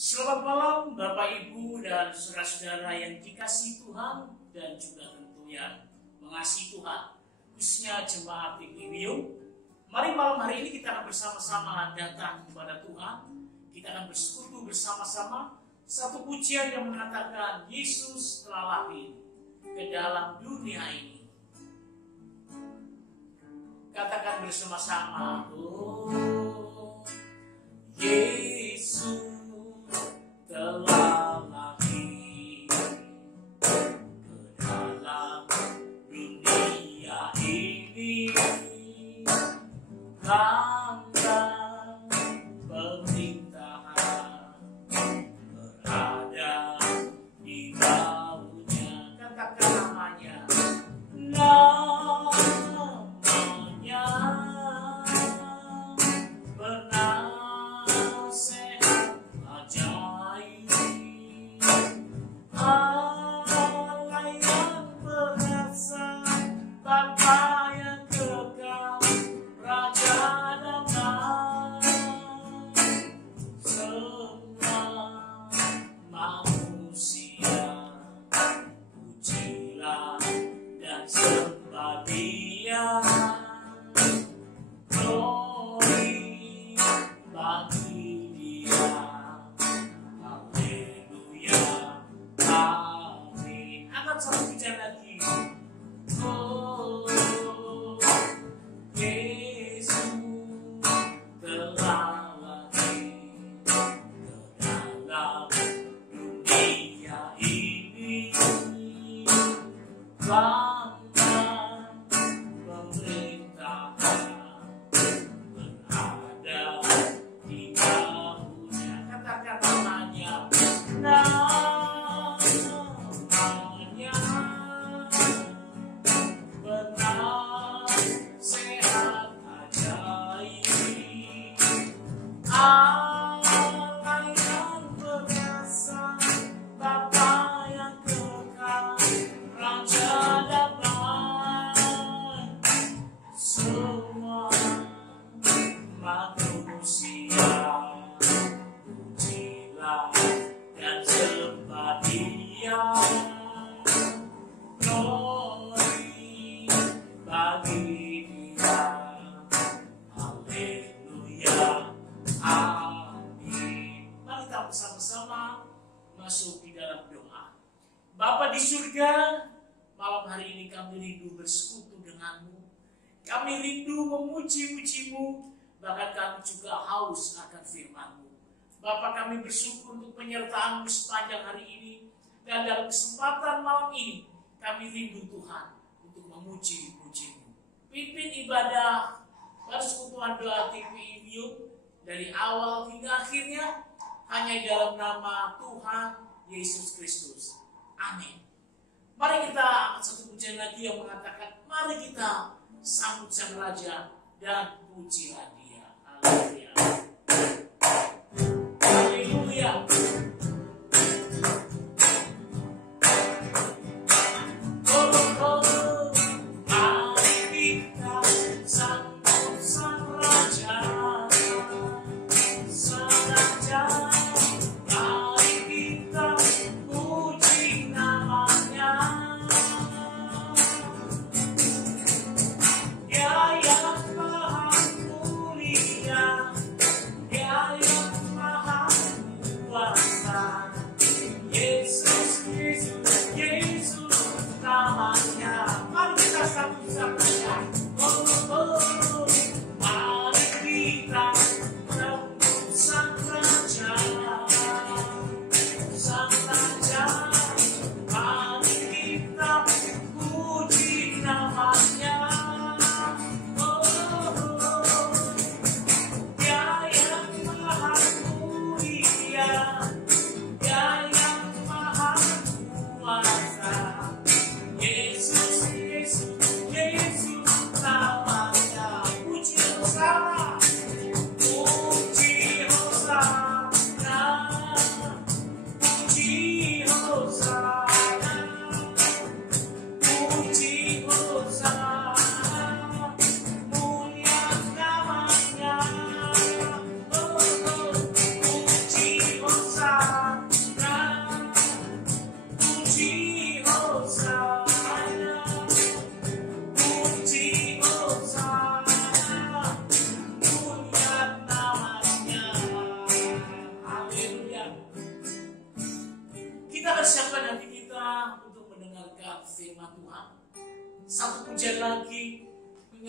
Selamat malam Bapak Ibu dan saudara-saudara yang dikasihi Tuhan dan juga tentunya mengasihi Tuhan, khususnya jemaat Ikiwium. Mari malam hari ini kita akan bersama-sama datang kepada Tuhan. Kita akan bersekutu bersama-sama satu pujian yang mengatakan Yesus telah lahir ke dalam dunia ini. Katakan bersama-sama, oh Yesus telah lahir ke dalam dunia ini. Lambang pemerintahan berada di baunya. Katakan namanya, namanya penasehat ajaib, Allah yang berasa, Bapa yang kekal, Raja damai. Semua manusia pujilah dan sembah Dia. Glory bagi Dia. Haleluya. Amin. Angkat satu pujian lagi. Oh, Yesus telah lahir ke dalam dunia ini. Lambang pemerintahan berada di baunya. Katakan namanya, namanya penasehat ajaib, Allah yang berasa, Bapa yang kekal, Raja damai. Semua manusia pujilah dan sembah Dia. Glory bagi Dia. Haleluya. Amin. Mari kita bersama-sama masuk di dalam doa. Bapa di surga, malam hari ini kami rindu bersekutu denganmu. Kami rindu memuji-muji-Mu, bahkan kami juga haus akan firman-Mu. Bapa, kami bersyukur untuk penyertaan-Mu sepanjang hari ini. Dan dalam kesempatan malam ini, kami rindu Tuhan untuk memuji-muji-Mu. Pimpin ibadah persekutuan doa Ikiwium dari awal hingga akhirnya, hanya dalam nama Tuhan Yesus Kristus. Amin. Mari kita angkat satu pujian lagi yang mengatakan, mari kita sambut Sang Raja dan pujilah Dia. Haleluya. Haleluya. Mulia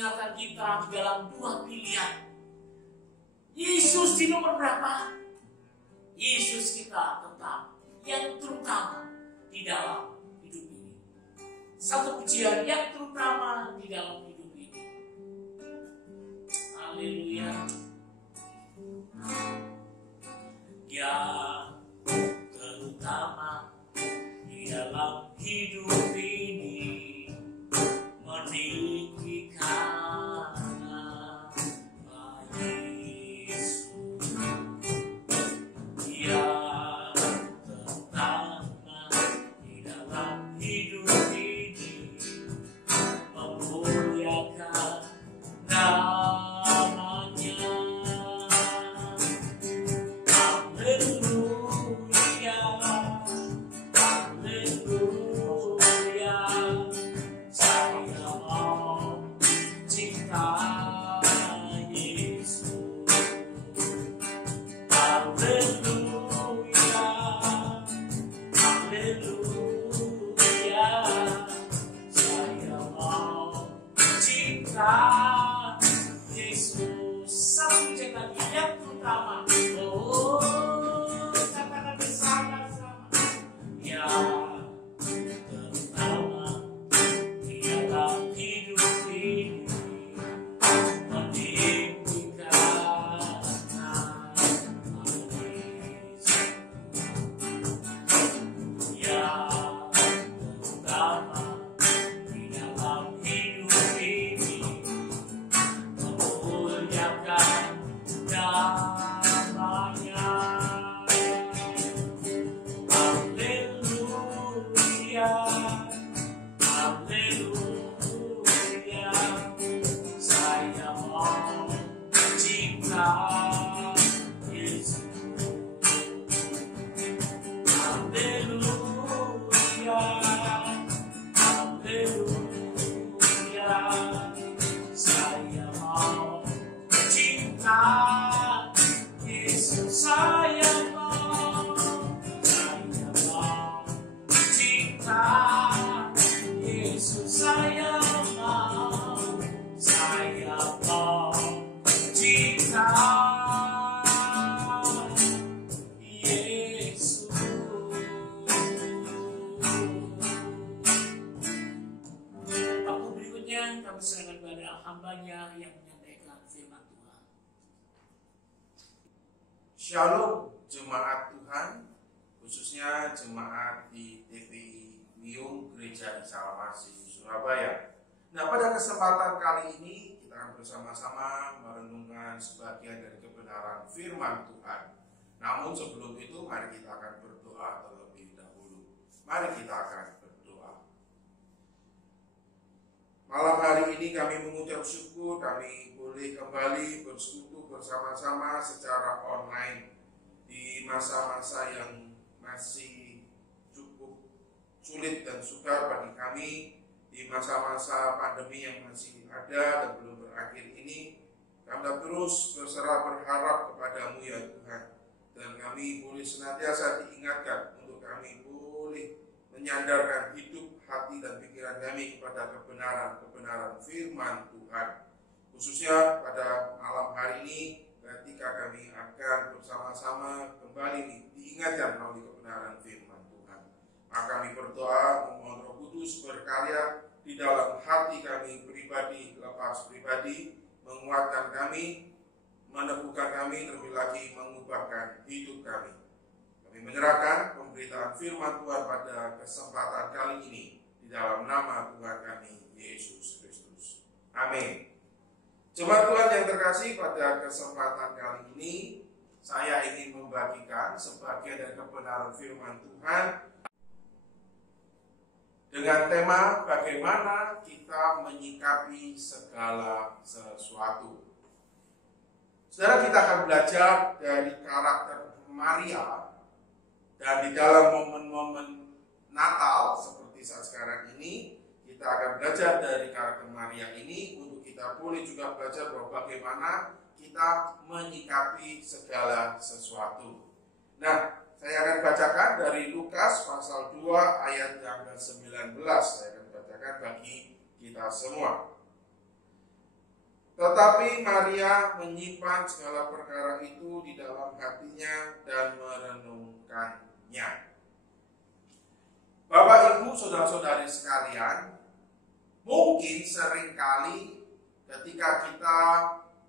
mengingatkan kita di dalam dua pilihan. Yesus di nomor berapa? Yesus kita tetap yang terutama di dalam hidup ini. Satu pujian yang terutama di dalam hidup ini. Haleluya. Yang terutama di dalam hidup ini meninggikan nama Yesus. Yang terutama di dalam hidup ini memuliakan namanya. Shalom jemaat Tuhan, khususnya jemaat di TPI Wiyung Gereja di Salamasi, Surabaya. Nah, pada kesempatan kali ini kita akan bersama-sama merenungkan sebagian dari kebenaran firman Tuhan. Namun sebelum itu mari kita akan berdoa terlebih dahulu. Mari kita akan berdoa. Malam hari ini kami mengucap syukur kami boleh kembali bersekutu bersama-sama secara online di masa-masa yang masih cukup sulit dan sukar bagi kami, di masa-masa pandemi yang masih ada dan belum berakhir ini. Kami terus berserah berharap kepadamu ya Tuhan, dan kami boleh senantiasa diingatkan untuk kami boleh menyandarkan hidup, hati dan pikiran kami kepada kebenaran firman Tuhan. Khususnya pada malam hari ini ketika kami akan bersama-sama kembali diingatkan melalui kebenaran firman Tuhan. Maka kami berdoa memohon Roh Kudus berkarya di dalam hati kami pribadi, lepas pribadi, menguatkan kami, meneguhkan kami, terlebih lagi mengubahkan hidup kami. Kami menyerahkan pemberitaan firman Tuhan pada kesempatan kali ini di dalam nama Tuhan kami, Yesus Kristus. Amin. Jemaat Tuhan yang terkasih, pada kesempatan kali ini saya ingin membagikan sebagian dari kebenaran firman Tuhan dengan tema bagaimana kita menyikapi segala sesuatu. Saudara, kita akan belajar dari karakter Maria, dan di dalam momen-momen Natal seperti saat sekarang ini kita akan belajar dari karakter Maria ini untuk kita boleh juga belajar bahwa bagaimana kita menyikapi segala sesuatu. Nah, saya akan bacakan dari Lukas pasal 2 ayat yang ke-19. Saya akan bacakan bagi kita semua. Tetapi Maria menyimpan segala perkara itu di dalam hatinya dan merenungkannya. Bapak, Ibu, saudara-saudari sekalian, mungkin seringkali ketika kita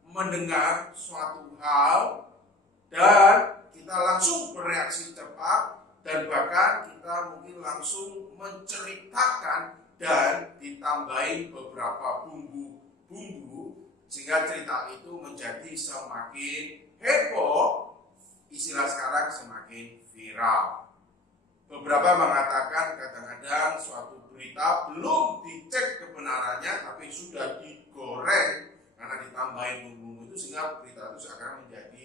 mendengar suatu hal dan kita langsung bereaksi cepat dan bahkan kita mungkin langsung menceritakan dan ditambahin beberapa bumbu-bumbu sehingga cerita itu menjadi semakin heboh, istilah sekarang semakin viral. Beberapa mengatakan kadang-kadang suatu berita belum dicek kebenarannya tapi sudah digoreng karena ditambahin bumbu-bumbu itu sehingga berita itu seakan menjadi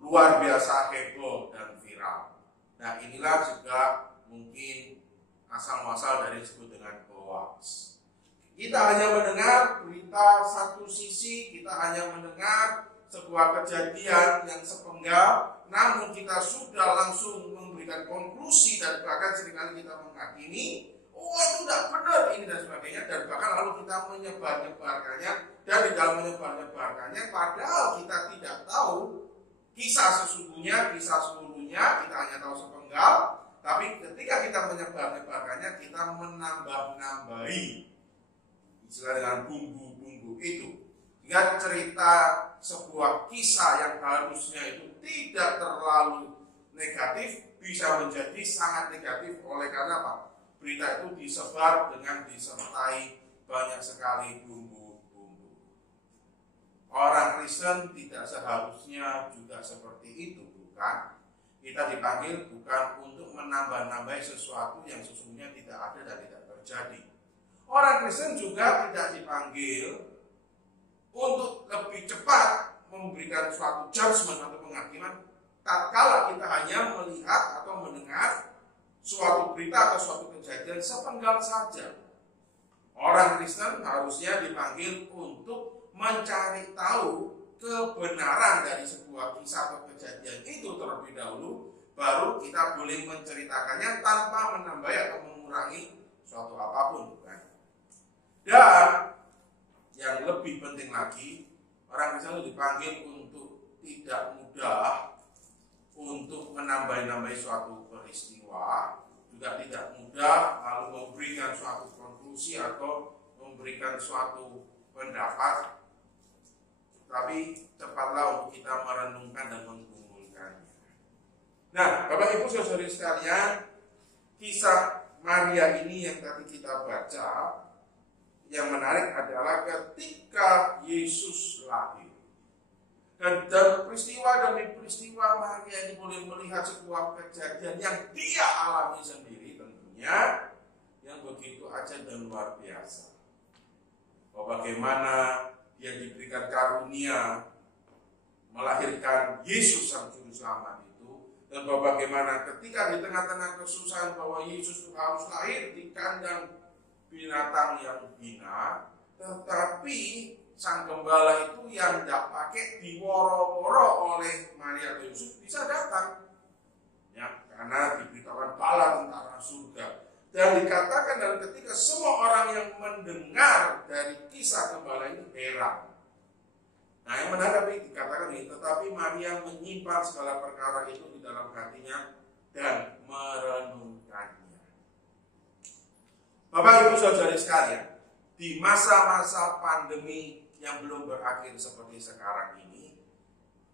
luar biasa heboh dan viral. Nah, inilah juga mungkin asal-muasal dari disebut dengan hoax. Kita hanya mendengar berita satu sisi, kita hanya mendengar sebuah kejadian yang sepenggal, namun kita sudah langsung memberikan konklusi dan bahkan seringkali kita menghakimi, oh itu tidak benar ini dan sebagainya, dan bahkan lalu kita menyebar-nyebarkannya, dan di dalam menyebar-nyebarkannya padahal kita tidak tahu kisah sesungguhnya, kisah seluruhnya, kita hanya tahu sepenggal, tapi ketika kita menyebar-nyebarkannya kita menambah-nambahi istilah dengan bumbu-bumbu itu, hingga cerita sebuah kisah yang harusnya itu tidak terlalu negatif bisa menjadi sangat negatif. Oleh karena apa? Berita itu disebar dengan disertai banyak sekali bumbu-bumbu. Orang Kristen tidak seharusnya juga seperti itu, bukan? Kita dipanggil bukan untuk menambah-nambahi sesuatu yang sesungguhnya tidak ada dan tidak terjadi. Orang Kristen juga tidak dipanggil untuk lebih cepat memberikan suatu judgment atau penghakiman tatkala kita hanya melihat atau mendengar suatu berita atau suatu kejadian sepenggal saja. Orang Kristen harusnya dipanggil untuk mencari tahu kebenaran dari sebuah kisah atau kejadian itu terlebih dahulu, baru kita boleh menceritakannya tanpa menambah atau mengurangi suatu apapun, bukan? Dan yang lebih penting lagi, orang Kristen dipanggil untuk tidak mudah untuk menambah-nambahi suatu peristiwa, juga tidak mudah lalu memberikan suatu konklusi atau memberikan suatu pendapat, tapi cepatlah untuk kita merenungkan dan menggumulkannya. Nah, Bapak Ibu saudari sekalian, kisah Maria ini yang tadi kita baca, yang menarik adalah ketika Yesus lahir. Dan peristiwa demi peristiwa Maria ini boleh melihat sebuah kejadian yang dia alami sendiri tentunya, yang begitu ajaib dan luar biasa. Bagaimana dia diberikan karunia melahirkan Yesus sang juru selamat itu, dan bagaimana ketika di tengah-tengah kesusahan bahwa Yesus itu harus lahir di kandang binatang yang hina, tetapi sang gembala itu yang tidak pakai diworo-woro oleh Maria dan Yusuf bisa datang, ya, karena diberitakan bala tentara surga. Dan dikatakan, dan ketika semua orang yang mendengar dari kisah gembala ini heran. Nah, yang menarik dikatakan ini, tetapi Maria menyimpan segala perkara itu di dalam hatinya dan merenungkannya. Bapak Ibu saudari sekalian, di masa-masa pandemi yang belum berakhir seperti sekarang ini,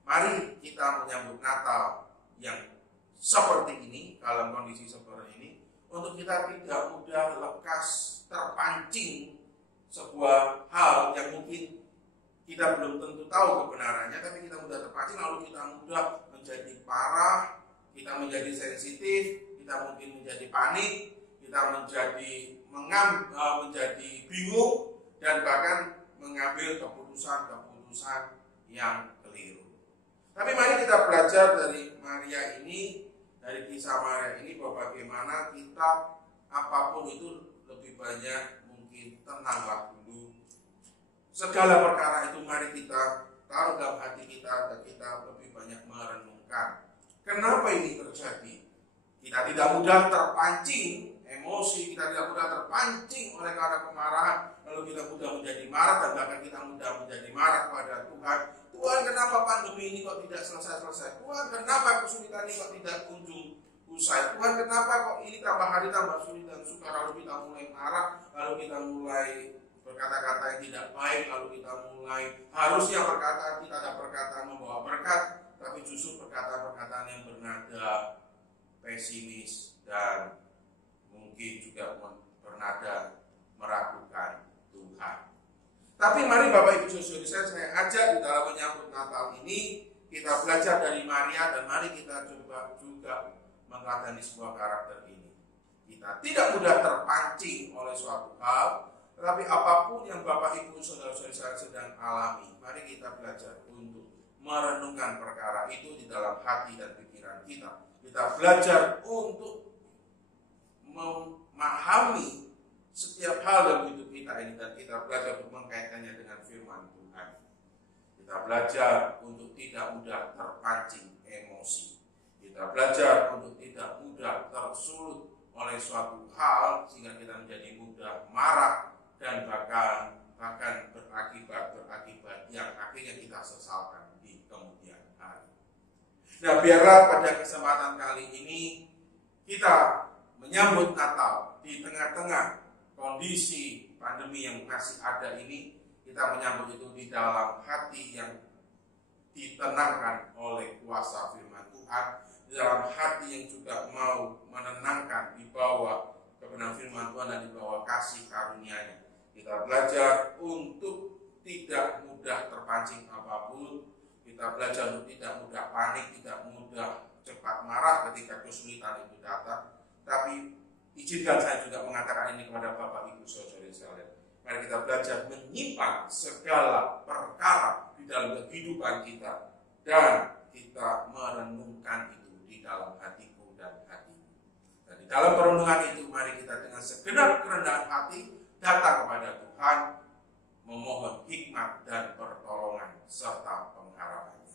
mari kita menyambut Natal yang seperti ini, dalam kondisi seperti ini, untuk kita tidak mudah lekas terpancing sebuah hal yang mungkin kita belum tentu tahu kebenarannya, tapi kita mudah terpancing, lalu kita mudah menjadi parah, kita menjadi sensitif, kita mungkin menjadi panik, kita menjadi bingung, dan bahkan mengambil keputusan-keputusan yang keliru. Tapi mari kita belajar dari Maria ini, dari kisah Maria ini, bahwa bagaimana kita apapun itu lebih banyak mungkin tenanglah dulu. Segala perkara itu mari kita taruh dalam hati kita dan kita lebih banyak merenungkan. Kenapa ini terjadi? Kita tidak mudah terpancing emosi, kita tidak mudah terpancing oleh karena kemarahan, lalu kita mudah menjadi marah dan bahkan kita mudah menjadi marah kepada Tuhan. Tuhan, kenapa pandemi ini kok tidak selesai-selesai? Tuhan, kenapa kesulitan ini kok tidak kunjung usai? Tuhan, kenapa kok ini tambah hari tambah sulit dan sukar? Lalu kita mulai marah, lalu kita mulai berkata-kata yang tidak baik, lalu kita mulai harusnya perkataan kita ada perkataan membawa berkat, tapi justru perkataan-perkataan yang bernada pesimis dan mungkin juga bernada meragukan Tuhan. Tapi mari Bapak Ibu Saudara saya ajak di dalam menyambut Natal ini kita belajar dari Maria dan mari kita coba juga mengatasi sebuah karakter ini. Kita tidak mudah terpancing oleh suatu hal, tetapi apapun yang Bapak Ibu Saudara-saudara sedang alami, mari kita belajar untuk merenungkan perkara itu di dalam hati dan pikiran kita. Kita belajar untuk memahami setiap hal dalam hidup kita ini dan kita belajar untuk mengkaitkannya dengan firman Tuhan. Kita belajar untuk tidak mudah terpancing emosi. Kita belajar untuk tidak mudah tersulut oleh suatu hal sehingga kita menjadi mudah marah dan bahkan berakibat yang akhirnya kita sesalkan di kemudian hari. Nah, biarlah pada kesempatan kali ini kita menyambut Natal di tengah-tengah kondisi pandemi yang masih ada ini, kita menyambut itu di dalam hati yang ditenangkan oleh kuasa firman Tuhan, di dalam hati yang juga mau menenangkan di bawah kebenaran firman Tuhan dan di bawah kasih karunia-Nya. Kita belajar untuk tidak mudah terpancing apapun, kita belajar untuk tidak mudah panik, tidak mudah cepat marah ketika kesulitan itu datang. Tapi izinkan saya juga mengatakan ini kepada Bapak Ibu Saudara sekalian. Mari kita belajar menyimpan segala perkara di dalam kehidupan kita dan kita merenungkan itu di dalam hatiku dan hatimu. Dan di dalam perenungan itu mari kita dengan segenap kerendahan hati datang kepada Tuhan, memohon hikmat dan pertolongan serta pengharapannya.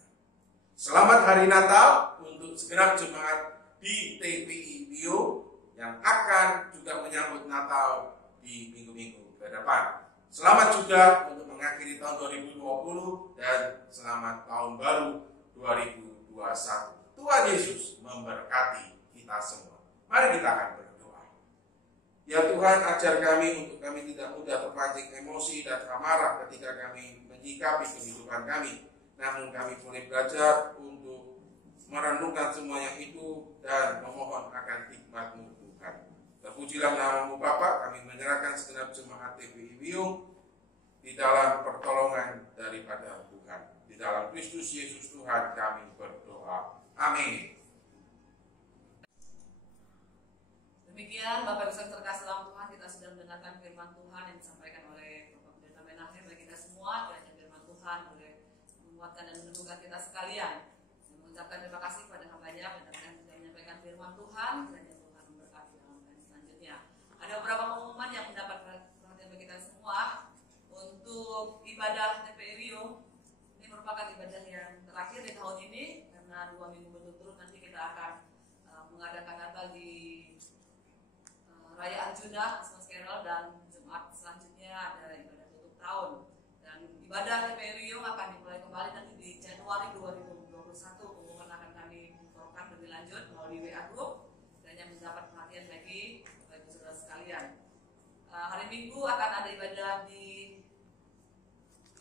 Selamat Hari Natal untuk segenap jemaat di TPI Bio yang akan juga menyambut Natal di minggu-minggu ke depan. Selamat juga untuk mengakhiri tahun 2020 dan selamat tahun baru 2021. Tuhan Yesus memberkati kita semua. Mari kita akan berdoa. Ya Tuhan, ajar kami untuk kami tidak mudah terpancing emosi dan amarah ketika kami menyikapi kehidupan kami. Namun kami boleh belajar untuk merenungkan semuanya itu dan memohon akan hikmat-Mu Tuhan. Terpujilah nama-Mu Bapa, kami menyerahkan segenap jemaat TPI Biung di dalam pertolongan daripada Tuhan. Di dalam Kristus Yesus Tuhan kami berdoa. Amin. Demikian Bapak Ibu yang terkasih dalam Tuhan, kita sudah mendengarkan firman Tuhan yang disampaikan oleh Bapak Pendeta Menahem bagi kita semua. Kiranya firman Tuhan boleh menguatkan dan meneguhkan kita sekalian. Saya mengucapkan terima kasih kepada hamba-Nya yang sudah menyampaikan firman Tuhan. Kiranya Tuhan memberkati dalam hari selanjutnya. Ada beberapa pengumuman yang mendapat perhatian bagi kita semua untuk ibadah TPI Riung. Ini merupakan ibadah yang terakhir di tahun ini karena 2 minggu berturut-turut nanti kita akan mengadakan Natal di Raya Arjuna, Christmas Carol, dan Jumat selanjutnya ada ibadah tutup tahun. Dan ibadah TPI Riung akan dimulai kembali nanti di Januari 2021. Pengumuman akan kami informkan lebih lanjut melalui WA Group dan yang mendapat perhatian bagi Bapak Ibu Saudara sekalian. Hari Minggu akan ada ibadah di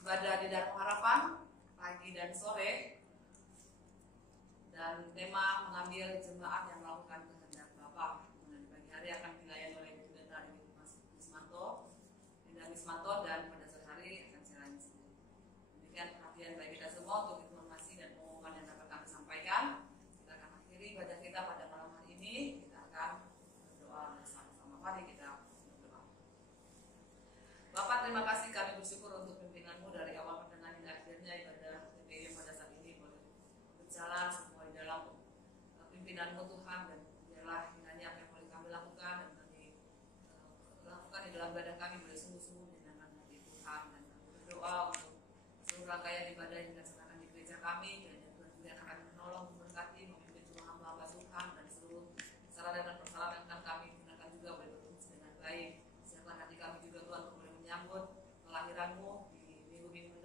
Darul Harapan pagi dan sore, dan tema mengambil jemaat yang melakukan kehendak Bapa. Di pagi hari akan dilayani oleh Pendeta Wismanto dan pada sore hari akan saya layani sendiri. Demikian perhatian bagi kita semua untuk informasi dan pengumuman yang dapat kami sampaikan. Kita akan akhiri ibadah kita pada malam hari ini. Kita akan berdoa bersama-sama. Mari kita berdoa. Bapak, terima kasih, kami bersyukur untuk pimpinan-Mu dari awal pertengahan hingga akhirnya ibadah TPI pada saat ini boleh berjalan semua di dalam pimpinan-Mu Tuhan, dan biarlah kiranya apa yang boleh kami lakukan dan kami lakukan di dalam ibadah kami boleh sungguh-sungguh menyenangkan hati Tuhan, dan kami berdoa untuk seluruh rangkaian ibadah yang dilaksanakan di gereja kami, kiranya Tuhan juga akan menolong, memberkati, memimpin seluruh hamba-hamba Tuhan dan seluruh sarana dan prasarana yang kami gunakan juga boleh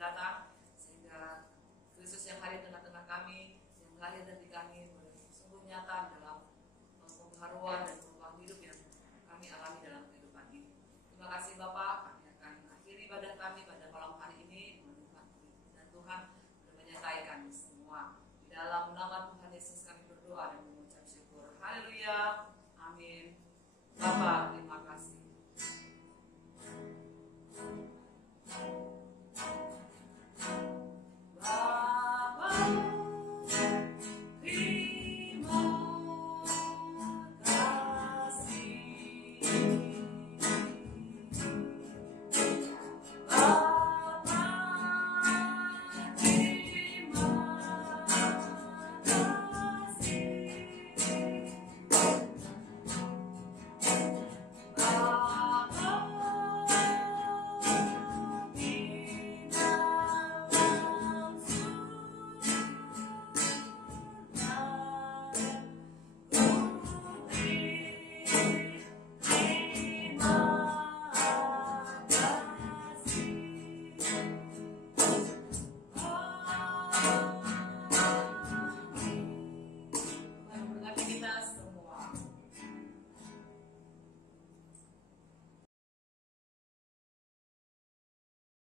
datang, sehingga Kristus yang hadir tengah-tengah kami, yang lahir dari kami, sungguh nyata dalam pembaharuan dan perubahan hidup yang kami alami dalam kehidupan ini. Terima kasih Bapak, kami akan akhiri ibadah kami pada malam hari ini, dan Tuhan sudah menyertai kami semua. Di dalam nama Tuhan Yesus kami berdoa dan mengucap syukur. Haleluya, amin. Bapak, terima kasih.